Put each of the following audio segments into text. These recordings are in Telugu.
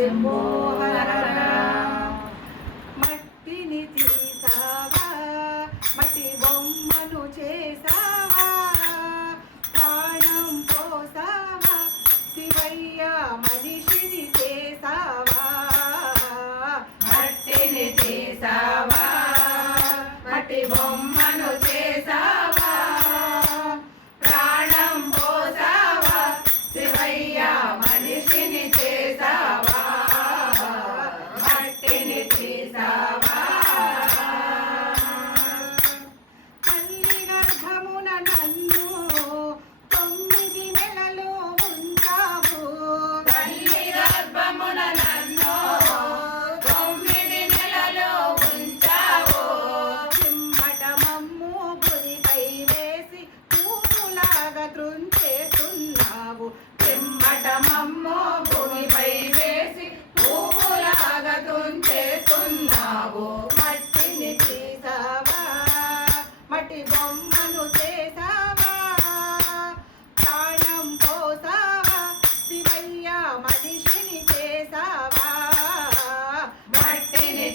శంభో మట్టిని తీసావా మట్టి బొమ్మను చేసావా ప్రాణం పోసావా శివయ్య మనిషిని చేసావా మట్టిని తీసావా మట్టి బొమ్మ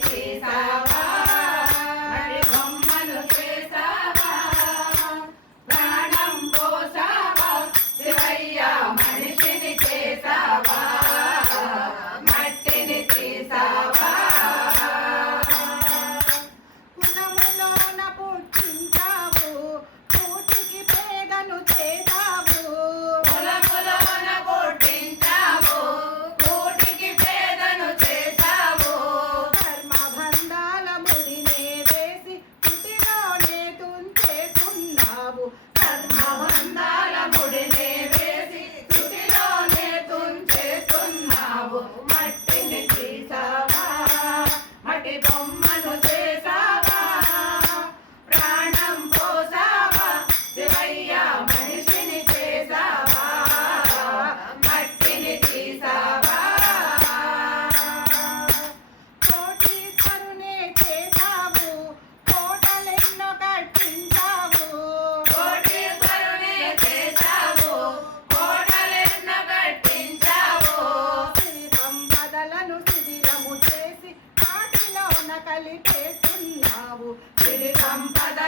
ಶ್ರೀ ಸಾ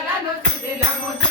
la noche del amor.